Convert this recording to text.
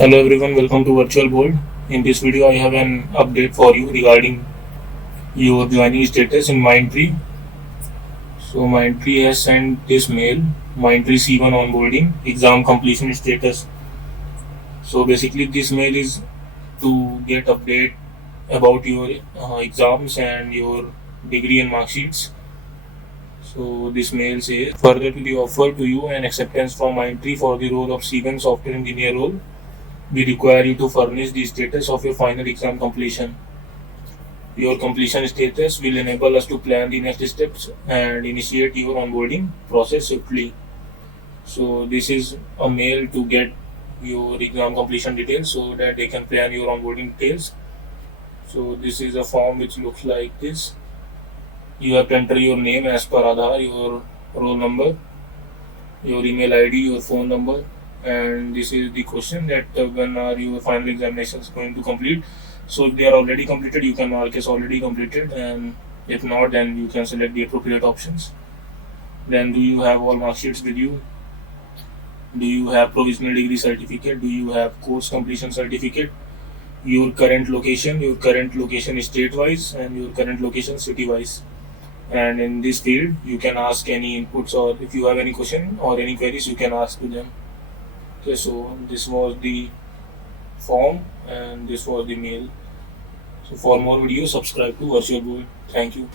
Hello everyone, welcome to Virtual Board. In this video, I have an update for you regarding your joining status in Mindtree. So Mindtree has sent this mail, Mindtree C1 onboarding exam completion status. So basically, this mail is to get update about your exams and your degree and mark sheets. So this mail says further to the offer to you and acceptance from Mindtree for the role of C1 software engineer role. We require you to furnish the status of your final exam completion. Your completion status will enable us to plan the next steps and initiate your onboarding process swiftly. So this is a mail to get your exam completion details so that they can plan your onboarding details. So this is a form which looks like this. You have to enter your name as per Aadhaar, your roll number, your email ID, your phone number, and this is the question that when are your final examinations going to complete. So if they are already completed, you can mark as already completed, and if not, then you can select the appropriate options. Then, do you have all mark sheets with you? Do you have provisional degree certificate? Do you have course completion certificate? Your current location state wise, and your current location city wise. And in this field, you can ask any inputs, or if you have any question or any queries, you can ask to them. Okay, so this was the form and this was the mail. So for more videos, subscribe to Virtual Board. Thank you.